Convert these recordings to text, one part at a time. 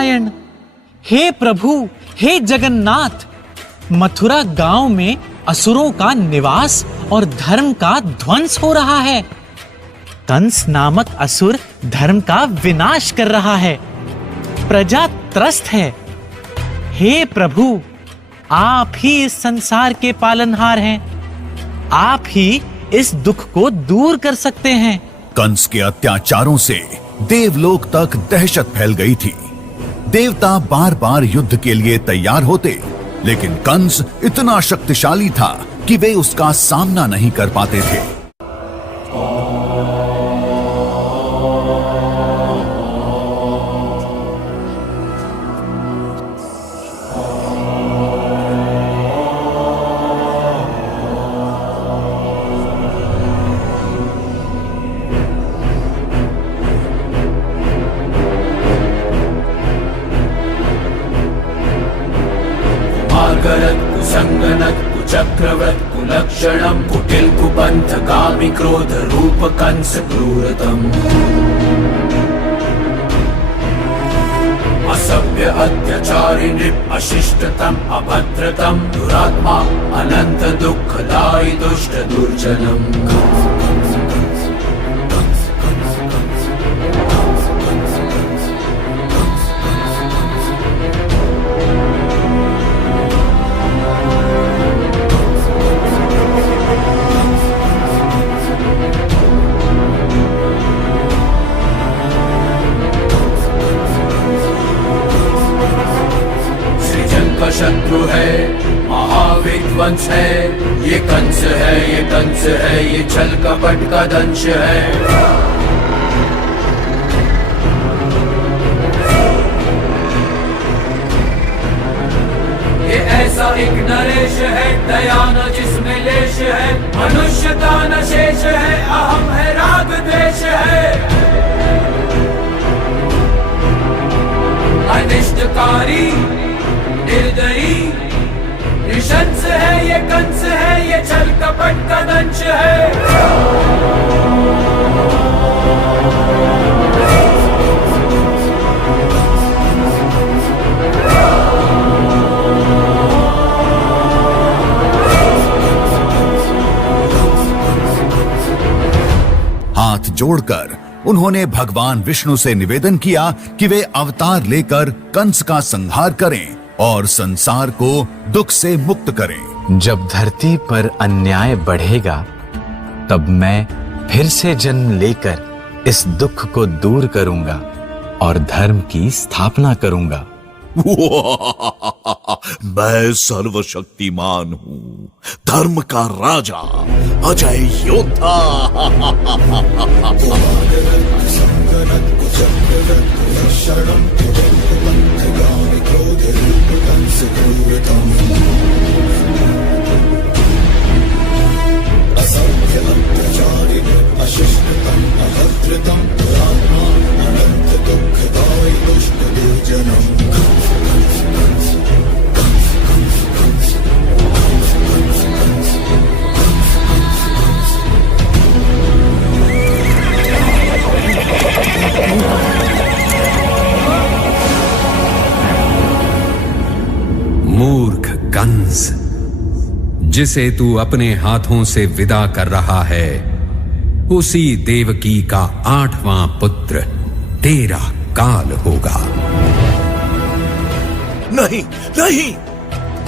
नारायण, हे प्रभु, हे जगन्नाथ, मथुरा गांव में असुरों का निवास और धर्म का ध्वंस हो रहा है। कंस नामक असुर धर्म का विनाश कर रहा है। प्रजा त्रस्त है। हे प्रभु, आप ही इस संसार के पालनहार हैं। आप ही इस दुख को दूर कर सकते हैं। कंस के अत्याचारों से देवलोक तक दहशत फैल गई थी। देवता बार बार युद्ध के लिए तैयार होते, लेकिन कंस इतना शक्तिशाली था कि वे उसका सामना नहीं कर पाते थे। चक्रवत् कुलक्षणं कुटिल कुपंथ कामि क्रोध रूप कंस क्रूरतम। असभ्य अत्याचारी नृप अशिष्टतम अभद्रतम दुरात्मा अनंत दुखदायी दुष्ट दुर्जनम। शत्रु है, महाविध्वंस है, ये कंस है, ये कंस है, ये छल कपट का दंश है। ये ऐसा एक नरेश है, दया न जिसमें लेश है, मनुष्यता न शेष है, अहम है, राग द्वेष है। अनिष्टकारी निर्दयी निशंस है, ये कंस है, ये छल कपट का दंश है। हाथ जोड़कर उन्होंने भगवान विष्णु से निवेदन किया कि वे अवतार लेकर कंस का संहार करें और संसार को दुख से मुक्त करें। जब धरती पर अन्याय बढ़ेगा, तब मैं फिर से जन्म लेकर इस दुख को दूर करूंगा और धर्म की स्थापना करूंगा। मैं सर्वशक्तिमान हूँ, धर्म का राजा, अजय योद्धा। मूर्ख कंस, जिसे तू अपने हाथों से विदा कर रहा है, उसी देवकी का 8वां पुत्र तेरा काल होगा। नहीं नहीं,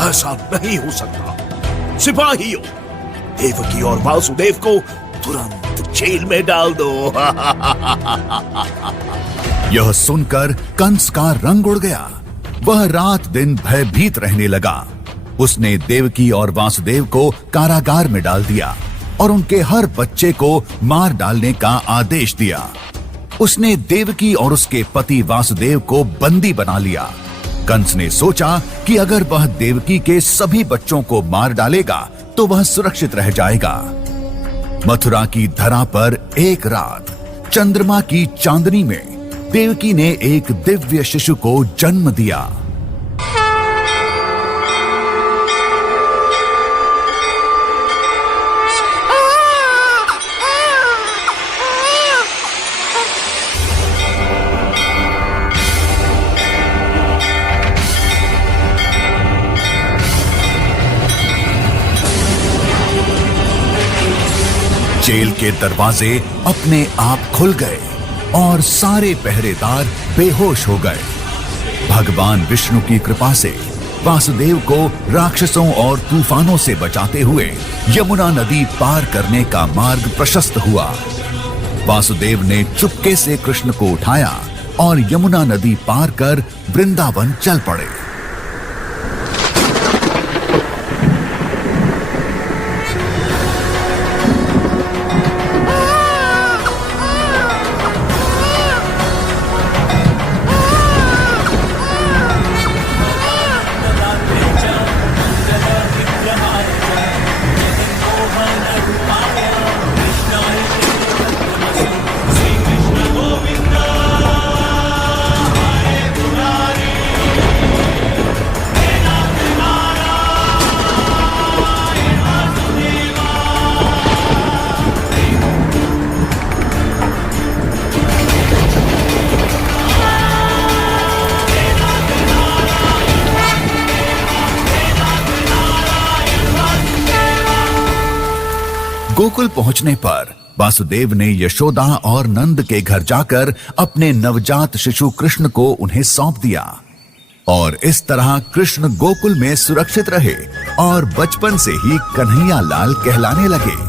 ऐसा नहीं हो सकता। सिपाहियों, देवकी और वासुदेव को तुरंत जेल में डाल दो। यह सुनकर कंस का रंग उड़ गया। वह रात दिन भयभीत रहने लगा। उसने देवकी और वासुदेव को कारागार में डाल दिया और उनके हर बच्चे को मार डालने का आदेश दिया। उसने देवकी और उसके पति वासुदेव को बंदी बना लिया। कंस ने सोचा कि अगर वह देवकी के सभी बच्चों को मार डालेगा तो वह सुरक्षित रह जाएगा। मथुरा की धरा पर एक रात चंद्रमा की चांदनी में देवकी ने एक दिव्य शिशु को जन्म दिया। जेल के दरवाजे अपने आप खुल गए और सारे पहरेदार बेहोश हो गए। भगवान विष्णु की कृपा से वासुदेव को राक्षसों और तूफानों से बचाते हुए यमुना नदी पार करने का मार्ग प्रशस्त हुआ। वासुदेव ने चुपके से कृष्ण को उठाया और यमुना नदी पार कर वृंदावन चल पड़े। गोकुल पहुंचने पर वासुदेव ने यशोदा और नंद के घर जाकर अपने नवजात शिशु कृष्ण को उन्हें सौंप दिया और इस तरह कृष्ण गोकुल में सुरक्षित रहे और बचपन से ही कन्हैया लाल कहलाने लगे।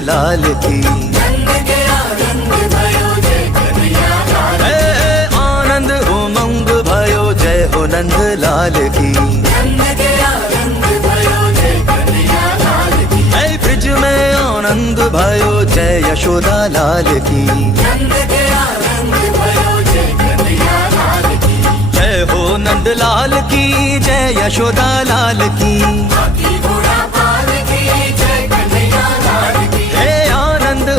लाल की नंद के आनंद भयो जय कन्हैया लाल की। आनंद उमंग भयो जय हो नंद लाल की। नंद के आनंद भयो जय कन्हैया लाल की। ब्रिज में आनंद भयो जय यशोदा लाल की। नंद के आनंद भयो जय कन्हैया लाल की। जय हो नंद लाल की जय यशोदा लाल की।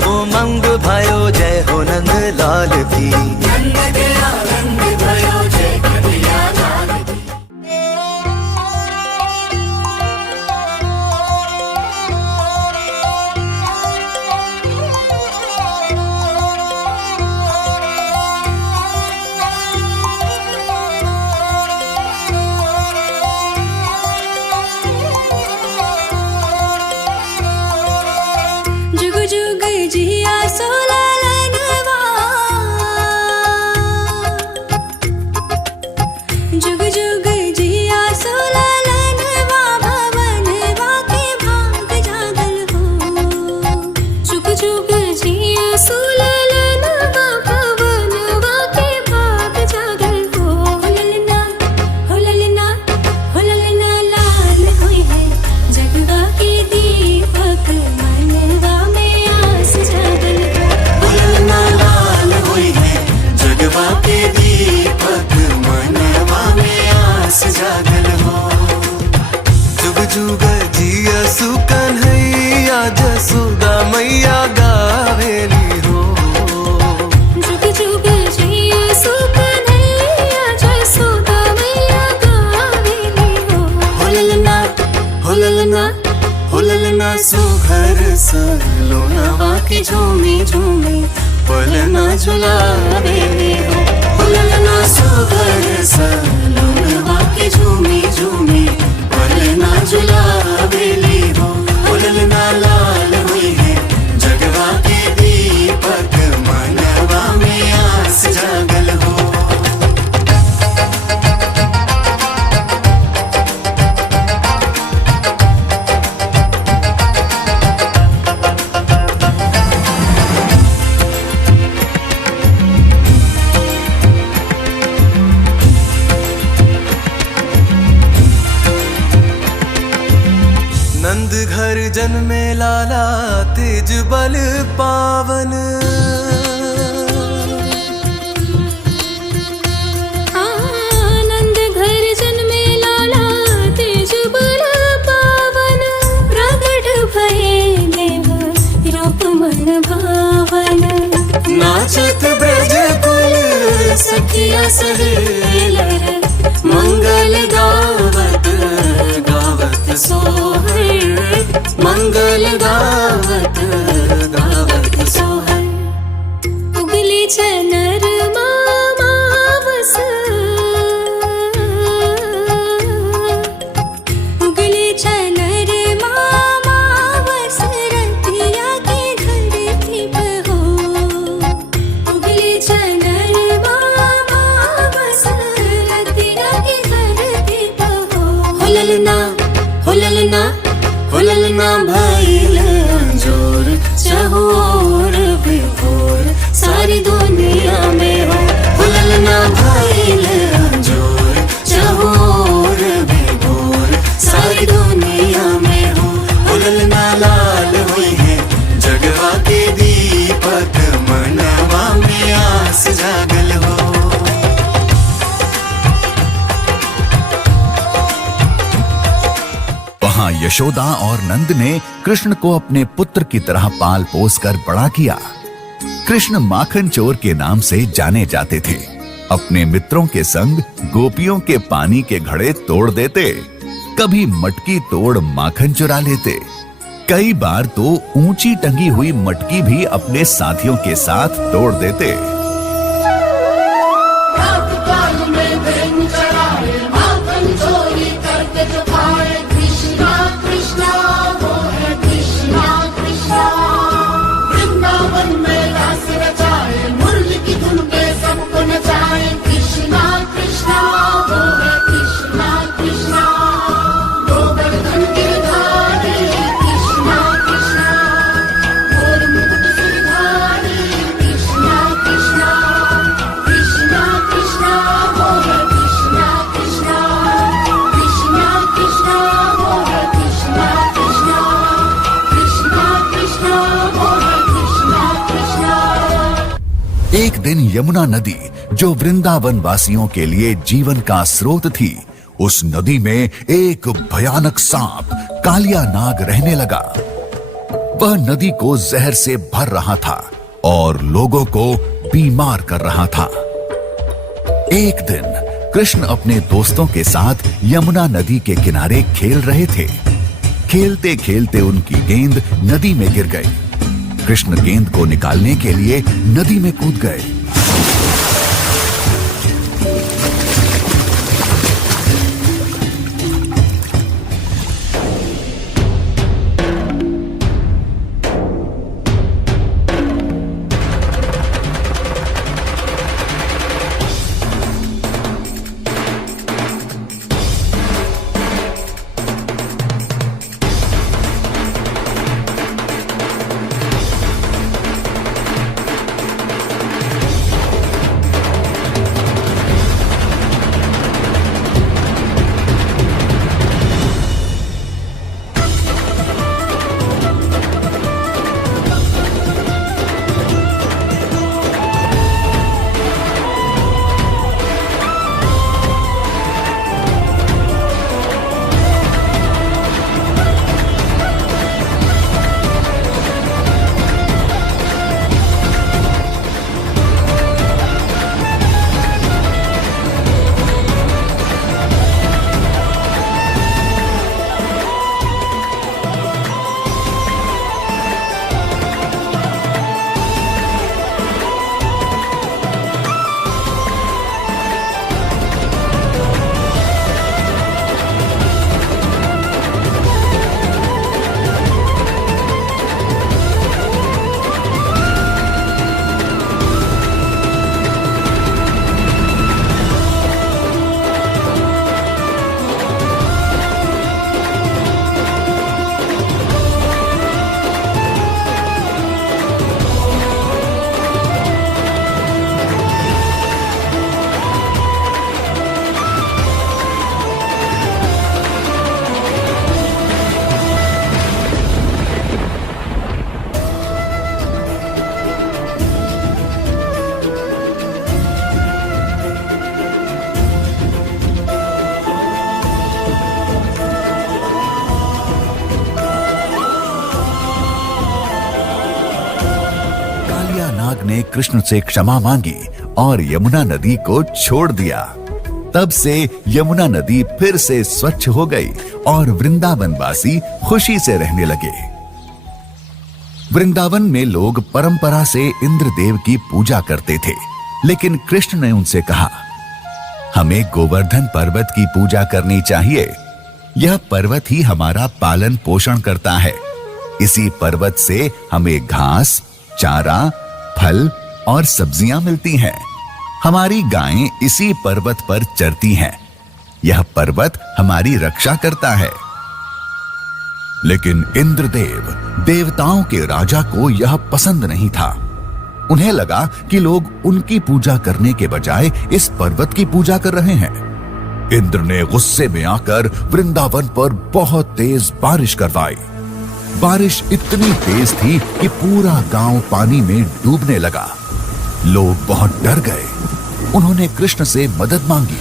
उमंग भयो जय हो नंद लाल की। नंद के आनंद भयो जय कन्हैया लाल की। जुग जुग जिया सोललनवा, जुग जुग जिया सोललनवा, भवनवा के भाग जागल हो। जुग जुग जिया सोललनवा, भवनवा के भाग जागल हो। ललना हो ललना हो ललना लाल हुई है जगवा के दीपक मनवा में आस जागल हो। ललना लाल हुई है जगवा के दीपक मनवा में आस जागल हो। जुग जुग जिया सुकन्हैया जसोदा मैया गावेली हो। जुग जुग जिया सुकन्हैया जसोदा मैया गावेली हो। हो ललना सुघर सलोनवा के झूमे झूमे पलना झुलावेली हो। हो ललना सुघर सलोनवा के झूमे झूमे पलना झुलावेली हो। हो ललना लाल हुई है जगवा के दीपक मनवा में आस जागल हो। नंद घर जन्मे लाला तेज बल पावन। आनंद घर जन्मे लाला तेज बल पावन। प्रगट भये देव रूप मन भावन। नाचत ब्रज कुल सखिया सहेलर मंगल गावत गावत सोहर। मंगल गावत गावत हुललना भइल अंजोर, चहुओर विभोर सारी दुनिया में हो। हुललना भइल अंजोर, चहुओर विभोर सारी दुनिया में हो। हुललना लाल हुई है जगवा के दीपक, मनवा में आस जागल हो। वहां यशोदा और नंद ने कृष्ण को अपने पुत्र की तरह पाल पोस कर बड़ा किया। कृष्ण माखन चोर के नाम से जाने जाते थे। अपने मित्रों के संग गोपियों के पानी के घड़े तोड़ देते, कभी मटकी तोड़ माखन चुरा लेते, कई बार तो ऊंची टंगी हुई मटकी भी अपने साथियों के साथ तोड़ देते। रात काल में दिन चढ़ाए, माखन चोरी करके जो खाए, कृष्णा कृष्णा वो है कृष्णा कृष्णा। वृंदावन में रास रचाए, मुरली की धुन पे सबको नचाए, कृष्णा कृष्णा वो है कृष्णा कृष्णा। गोवर्धन गिरधारी कृष्णा कृष्णा, और मुकुट सिरधारी कृष्णा कृष्णा। कृष्णा कृष्णा वो है कृष्णा कृष्णा, कृष्णा कृष्णा वो है कृष्णा कृष्णा, कृष्णा कृष्णा वो है कृष्णा कृष्णा। एक दिन यमुना नदी, जो वृंदावन वासियों के लिए जीवन का स्रोत थी, उस नदी में एक भयानक सांप कालिया नाग रहने लगा। वह नदी को जहर से भर रहा था और लोगों को बीमार कर रहा था। एक दिन कृष्ण अपने दोस्तों के साथ यमुना नदी के किनारे खेल रहे थे। खेलते खेलते उनकी गेंद नदी में गिर गई। कृष्ण गेंद को निकालने के लिए नदी में कूद गए। नाग ने कृष्ण से क्षमा मांगी और यमुना नदी को छोड़ दिया। तब से यमुना नदी फिर से स्वच्छ हो गई और वृंदावन वासी खुशी से रहने लगे। वृंदावन में लोग परंपरा से इंद्रदेव की पूजा करते थे, लेकिन कृष्ण ने उनसे कहा, हमें गोवर्धन पर्वत की पूजा करनी चाहिए। यह पर्वत ही हमारा पालन पोषण करता है। इसी पर्वत से हमें घास, चारा, फल और सब्जियां मिलती हैं। हमारी गायें इसी पर्वत पर चरती हैं। यह पर्वत हमारी रक्षा करता है। लेकिन इंद्रदेव देवताओं के राजा को यह पसंद नहीं था। उन्हें लगा कि लोग उनकी पूजा करने के बजाय इस पर्वत की पूजा कर रहे हैं। इंद्र ने गुस्से में आकर वृंदावन पर बहुत तेज बारिश करवाई। बारिश इतनी तेज थी कि पूरा गांव पानी में डूबने लगा। लोग बहुत डर गए। उन्होंने कृष्ण से मदद मांगी।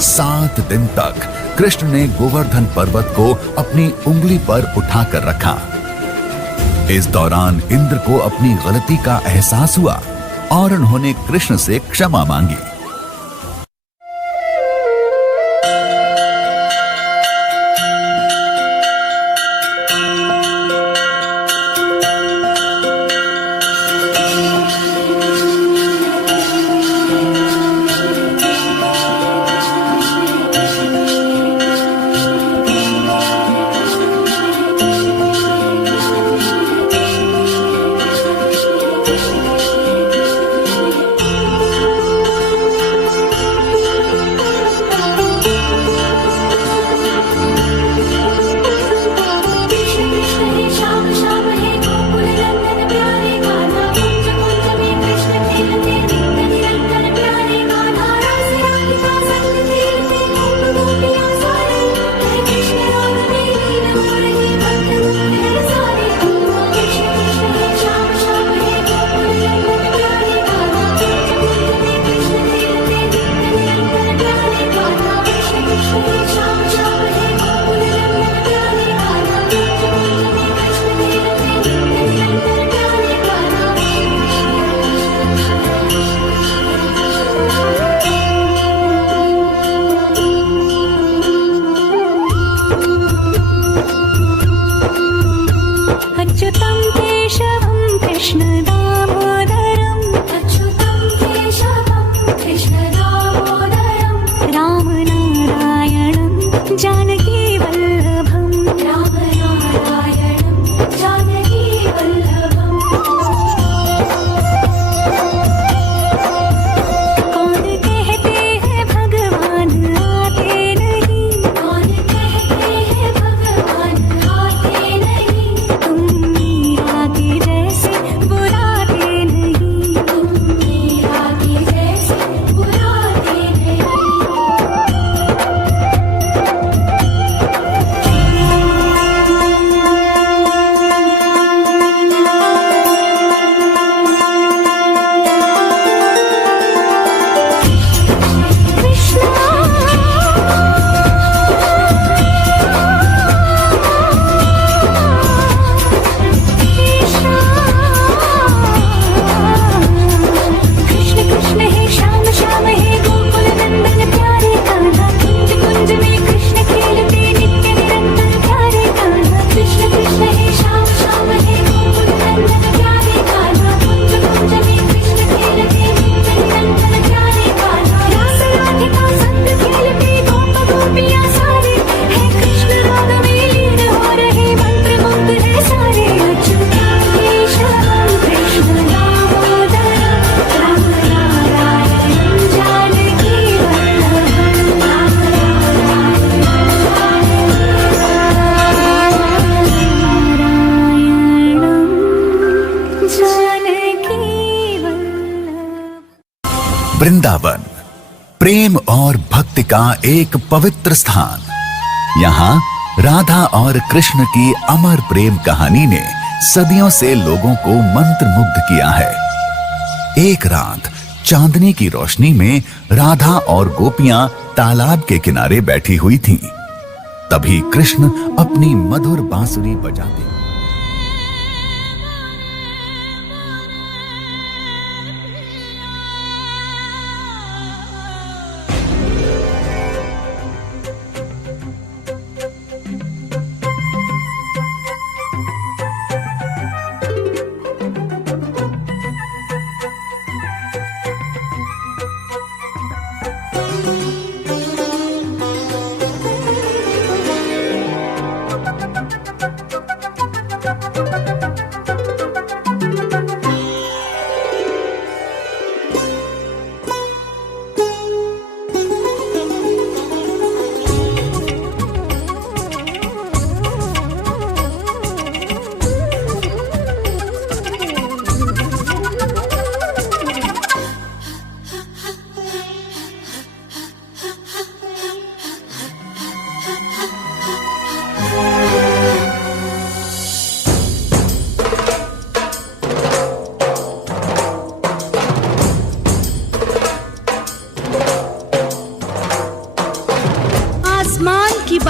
सात दिन तक कृष्ण ने गोवर्धन पर्वत को अपनी उंगली पर उठाकर रखा। इस दौरान इंद्र को अपनी गलती का एहसास हुआ और उन्होंने कृष्ण से क्षमा मांगी। वृंदावन प्रेम और भक्ति का एक पवित्र स्थान। यहाँ राधा और कृष्ण की अमर प्रेम कहानी ने सदियों से लोगों को मंत्रमुग्ध किया है। एक रात चांदनी की रोशनी में राधा और गोपियां तालाब के किनारे बैठी हुई थीं। तभी कृष्ण अपनी मधुर बांसुरी बजाते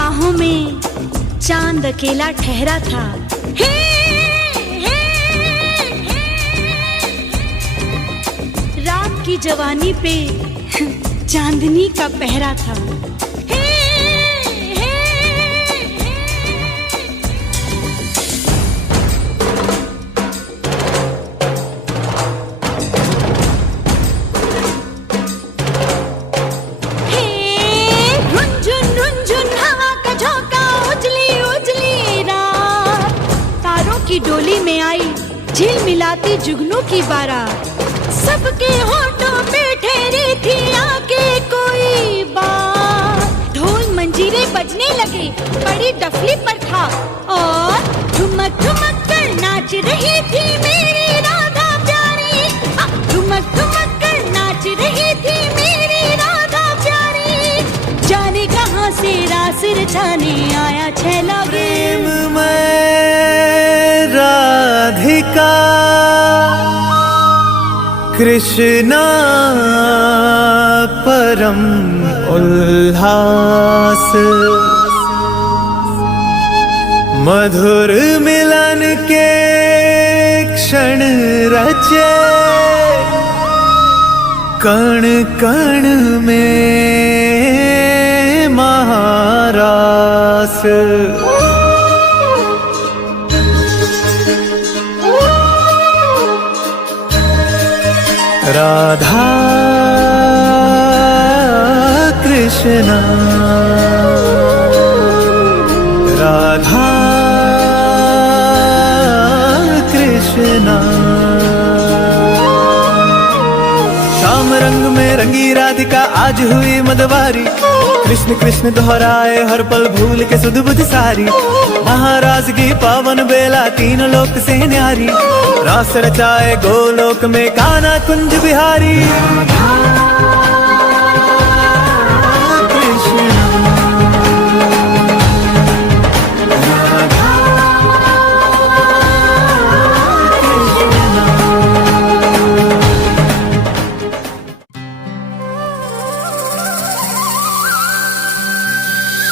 बाहों में चांद अकेला ठहरा था। हे, हे, हे, रात की जवानी पे चांदनी का पहरा था। डोली में आई झिलमिलाती जुगनू की बारात, सबके होठों पे ठहरी थी आके कोई बात। ढोल मंजीरे बजने लगे, बड़ी डफली पर था और ठुमक ठुमक कर नाच रही थी मेरी राधा प्यारी। ठुमक ठुमक कर नाच रही थी मेरी राधा प्यारी। जाने कहां से रास रचाने आया छैला प्रेम राधिका कृष्णा परम उल्लास, मधुर मिलन के क्षण रचे कण कण में महारास। राधा कृष्णा राधा कृष्णा। शाम रंग में रंगी राधिका आज हुई मदवारी, कृष्ण कृष्ण दोहराए हर पल भूल के सुध बुध सारी। महाराज की पावन बेला तीन लोक से न्यारी, रास रचाए गोलोक में कान्हा कुंज बिहारी।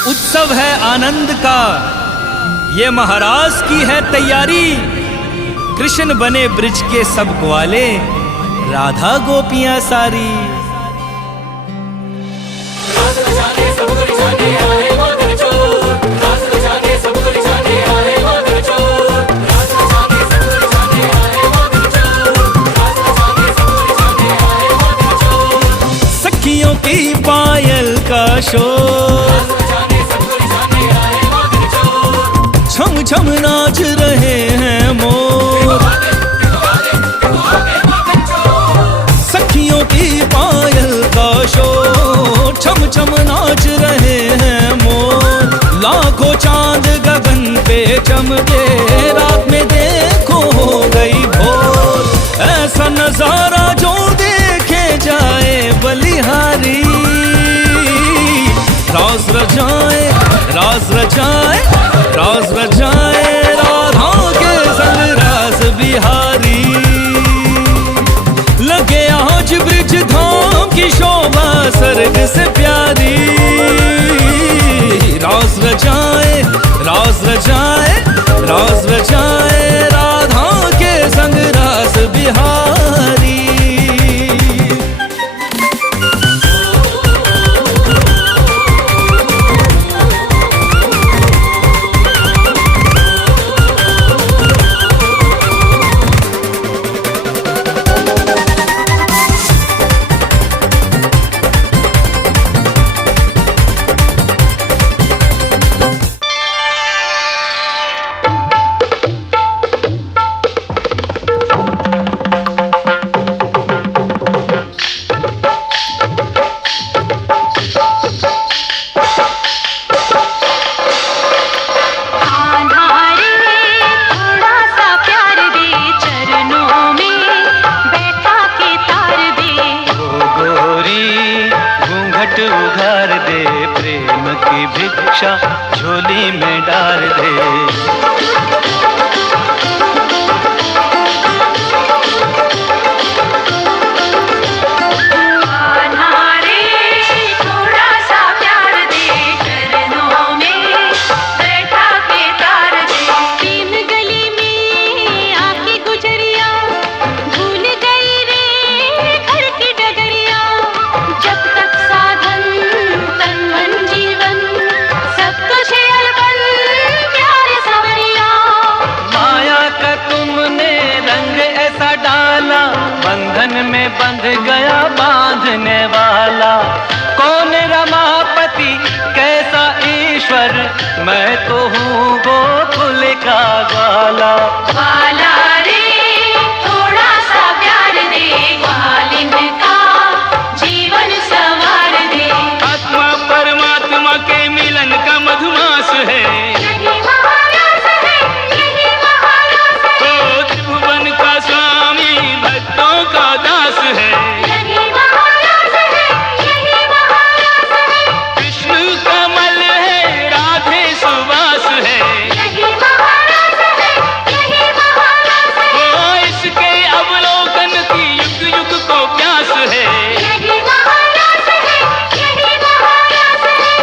उत्सव है आनंद का, ये महाराज की है तैयारी। कृष्ण बने ब्रिज के सब ग्वाले, राधा गोपियां सारी। सखियों की पायल का शोर, छम छम नाच रहे हैं मोर। सखियों की पायल का शोर, छम छम नाच रहे हैं मोर। लाखों चांद गगन पे चमके, रात में देखो हो गई भोर। ऐसा नजारा जो देखे जाए बलिहारी, राज रचाए राज रचाए राज रचाए राधा के संग रास बिहारी। लगे आज ब्रिज धाम की शोभा स्वर्ग से प्यारी। रास रचाए रास रचाए रास रचाए राधा के संग रास बिहारी। उघार दे, प्रेम की भिक्षा झोली में डाल दे। थोड़ा सा प्यार दे, चरणों में में बंध गया बांधने वाला। कौन रमापति कैसा ईश्वर, मैं तो हूँ गोकुल का ग्वाला। वाला रे थोड़ा सा प्यार दे, ग्वालिन का जीवन संवार दे। आत्मा परमात्मा के मिलन का मधुमास है, यही महाराज है, यही महाराज है। ओ त्रिभुवन का स्वामी भक्तों का दास है। यही महाराज है, यही महाराज है। कृष्ण कमल है, राधे सुवास है। यही महाराज है, यही महाराज है। ओ इसके अवलोकन की युग युग को प्यास है। यही महाराज है, यही महाराज है।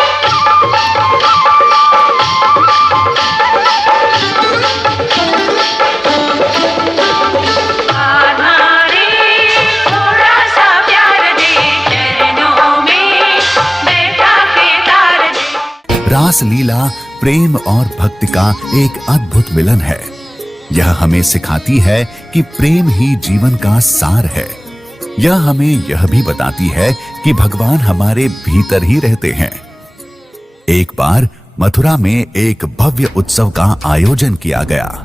आना रे थोड़ा सा प्यार दे, चरणों में बैठा के तार दे। रासलीला प्रेम और भक्ति का एक अद्भुत मिलन है। यह हमें सिखाती है कि प्रेम ही जीवन का सार है। यह हमें यह भी बताती है कि भगवान हमारे भीतर ही रहते हैं। एक बार मथुरा में एक भव्य उत्सव का आयोजन किया गया।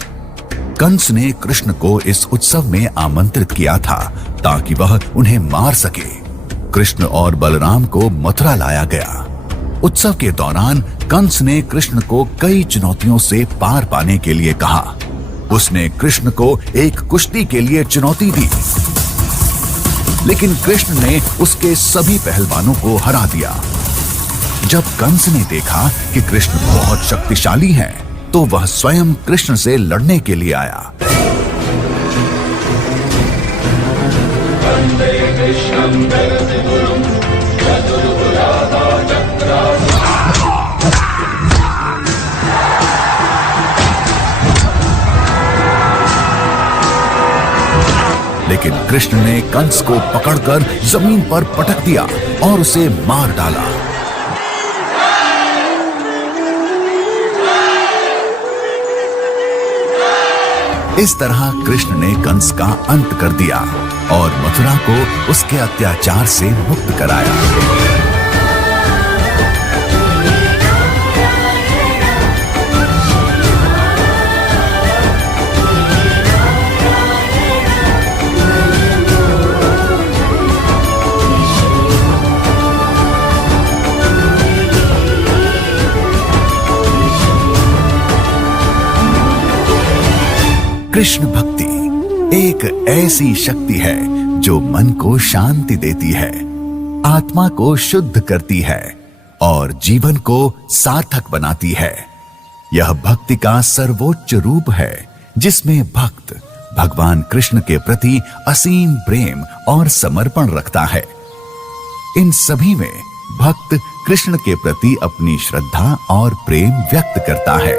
कंस ने कृष्ण को इस उत्सव में आमंत्रित किया था ताकि वह उन्हें मार सके। कृष्ण और बलराम को मथुरा लाया गया। उत्सव के दौरान कंस ने कृष्ण को कई चुनौतियों से पार पाने के लिए कहा। उसने कृष्ण को एक कुश्ती के लिए चुनौती दी, लेकिन कृष्ण ने उसके सभी पहलवानों को हरा दिया। जब कंस ने देखा कि कृष्ण बहुत शक्तिशाली हैं, तो वह स्वयं कृष्ण से लड़ने के लिए आया। लेकिन कृष्ण ने कंस को पकड़कर जमीन पर पटक दिया और उसे मार डाला। इस तरह कृष्ण ने कंस का अंत कर दिया और मथुरा को उसके अत्याचार से मुक्त कराया। कृष्ण भक्ति एक ऐसी शक्ति है जो मन को शांति देती है, आत्मा को शुद्ध करती है और जीवन को सार्थक बनाती है। यह भक्ति का सर्वोच्च रूप है, जिसमें भक्त भगवान कृष्ण के प्रति असीम प्रेम और समर्पण रखता है। इन सभी में भक्त कृष्ण के प्रति अपनी श्रद्धा और प्रेम व्यक्त करता है।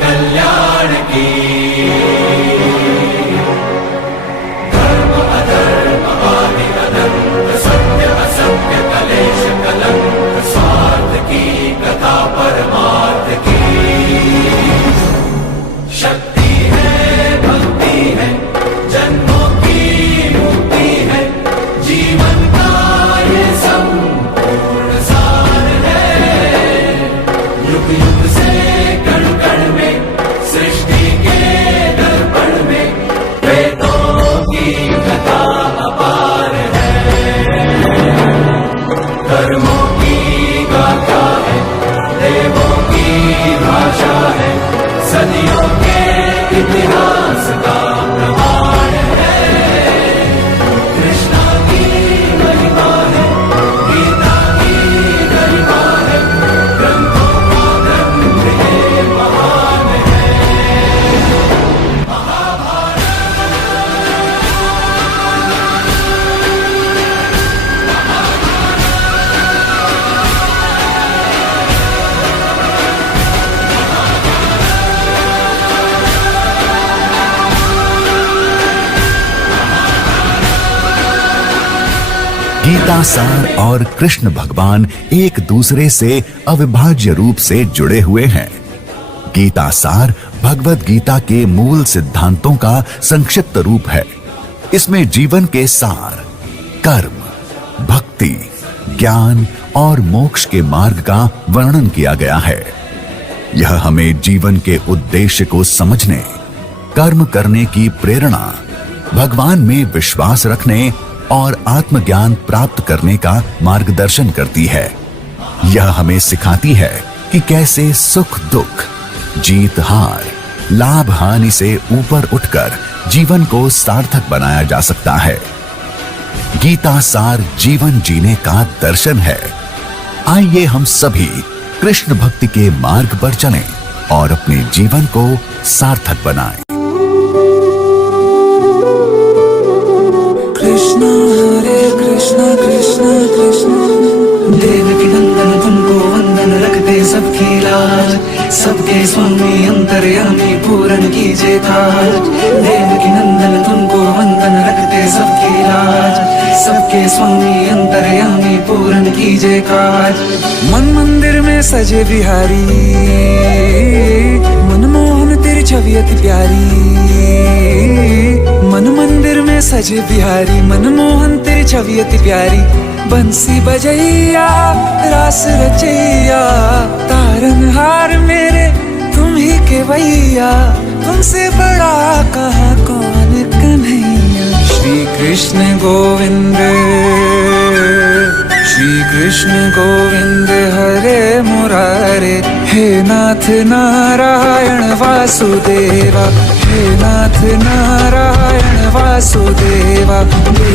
कल्याण की गीता सार और कृष्ण भगवान एक दूसरे से अविभाज्य रूप से जुड़े हुए हैं। गीता सार भगवत गीता के मूल सिद्धांतों का संक्षिप्त रूप है। इसमें जीवन के सार, कर्म, भक्ति, ज्ञान और मोक्ष के मार्ग का वर्णन किया गया है। यह हमें जीवन के उद्देश्य को समझने, कर्म करने की प्रेरणा, भगवान में विश्वास रखने और आत्मज्ञान प्राप्त करने का मार्गदर्शन करती है। यह हमें सिखाती है कि कैसे सुख दुख, जीत हार, लाभ हानि से ऊपर उठकर जीवन को सार्थक बनाया जा सकता है। गीता सार जीवन जीने का दर्शन है। आइए हम सभी कृष्ण भक्ति के मार्ग पर चलें और अपने जीवन को सार्थक बनाएं। कृष्णा हरे कृष्णा कृष्णा कृष्णा देवकी नंदन तुमको वंदन रखते सबकी लाज, सबके स्वामी अंतर्यामी पूर्ण कीजिए काज। देवकी नंदन तुमको वंदन रखते सबकी लाज, सबके स्वामी अंतर्यामी पूर्ण कीजिए काज। मन मंदिर में सजे बिहारी, मनमोहन तेरी छवि अति प्यारी। मन मंदिर में सजे बिहारी, मनमोहन तेरी छवि अति प्यारी। बंसी बजैया रास रचैया, तारनहार मेरे तुम ही के भैया। तुमसे बड़ा कहाँ कौन कन्हैया। श्री कृष्ण गोविंद, श्री कृष्ण गोविंद हरे मुरारे। हे नाथ नारायण वासुदेवा, हे नाथ नारायण वासुदेवा। तुमको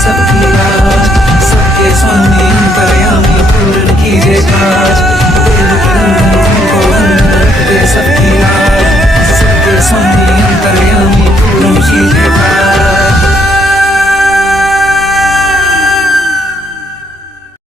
सबकी लाज, सबके स्वामी अंतर्यामी पूर्ण कीजिए काज।